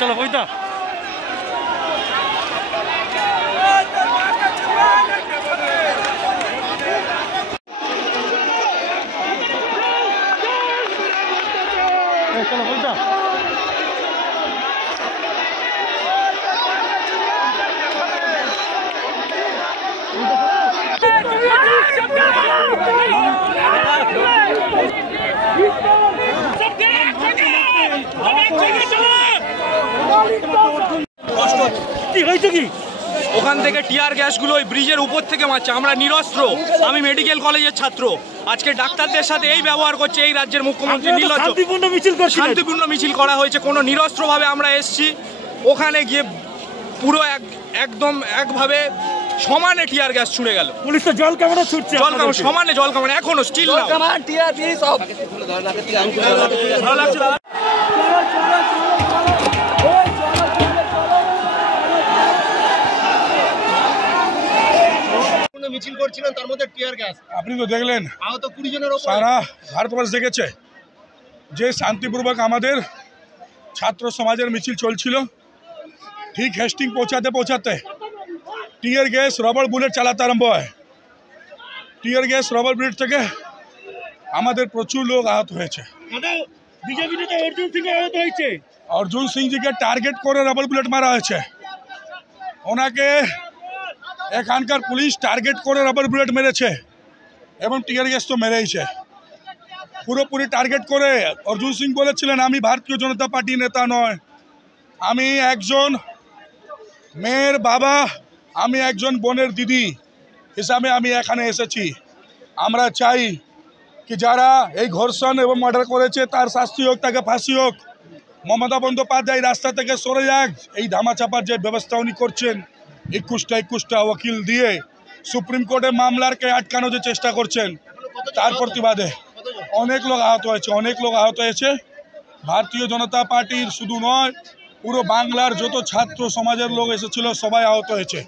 চলো বইটা চলো বইটা ওখান থেকে টিয়ার গ্যাসগুলো ওই ব্রিজের উপর থেকে মারছে। আমরা নিরস্ত্র, আমি মেডিকেল কলেজের ছাত্র। আজকে ডাক্তারদের সাথে এই ব্যবহার করছে এই রাজ্যের মুখ্যমন্ত্রী নির্লজ্জ। শান্তিপূর্ণ মিছিল করা হয়েছে, কোনো নিরস্ত্রভাবে আমরা এসছি। ওখানে গিয়ে পুরো একদম একভাবে সমানে টিয়ার গ্যাস ছুঁড়ে গেল। পুলিশ তো জল কামানো ছুটছে, জল কামান সমানে জল কামান এখনো স্টিল না। মিছিল করছিলেন, তার মধ্যে টিয়ার গ্যাস আপনি তো দেখলেন, আহত 20 জনের উপর। সারা ভারতবর্ষ দেখেছে যে শান্তিপূর্বক আমাদের ছাত্র সমাজের মিছিল চলছিল। ঠিক হেস্টিং পৌঁছাতে টিয়ার গ্যাস রবার বুলেট চালাতে আরম্ভ হয়। টিয়ার গ্যাস রবার বুলেট থেকে আমাদের প্রচুর লোক আহত হয়েছে। অর্জুন সিংজিকে টার্গেট করে রবার বুলেট মারা হয়েছে। ওনাকে এখানকার পুলিশ টার্গেট করে রবার বুলেট মেরেছে এবং টিয়ার গ্যাস তো মেরেইছে। পুরোপুরি টার্গেট করে অর্জুন সিং বলেছিলেন, আমি ভারতীয় জনতা পার্টি নেতা নয়, আমি একজন মেয়ের বাবা, আমি একজন বোনের দিদি হিসাবে আমি এখানে এসেছি। আমরা চাই কি যারা এই ধর্ষণ এবং মার্ডার করেছে তার শাস্তি হোক, তাকে ফাঁসি হোক। মমতা বন্দ্যোপাধ্যায় রাস্তা থেকে সরে যাক। এই ধামাচাপার যে ব্যবস্থা উনি করছেন, 21টা ওকিল দিয়ে সুপ্রিম কোর্টে মামলারকে আটকানোর যে চেষ্টা করছেন, তার প্রতিবাদে অনেক লোক আহত হয়েছে। ভারতীয় জনতা পার্টির শুধু নয়, পুরো বাংলার যত ছাত্র সমাজের লোক এসেছিল সবাই আহত হয়েছে।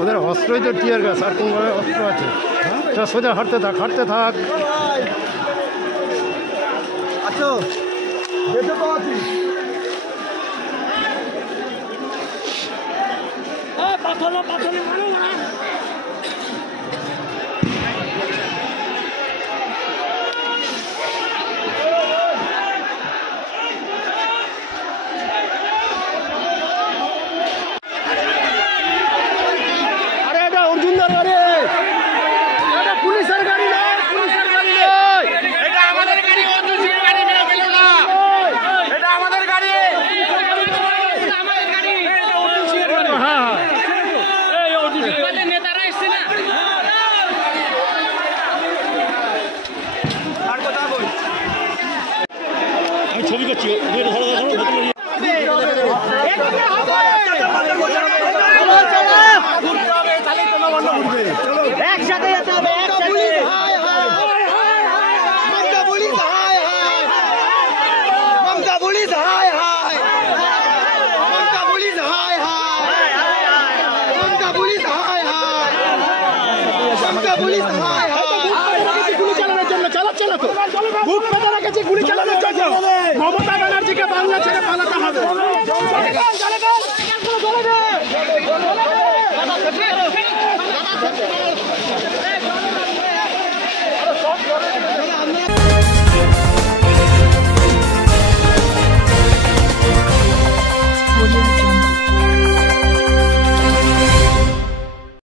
ওদের অস্ত্রই তো টিয়ার গ্যাস, আর কোন অস্ত্র আছে? সোজা হাঁটতে থাক। আচ্ছা যেতে তো আছি। পাথরে মারো না। ছবি করছি একসাথে যেতে হবে, মমতা পুলিশ হায় হায়, মমতা পুলিশ হায় হায়, মমতা পুলিশ হায় হায়, মমতা পুলিশ হায় হায়। গুলি চালানোর জন্য চালাচ্ছে না তো, বুক পেতে রেখেছে গুলি চালানোর জন্য। মমতা ব্যানার্জিকে বাংলা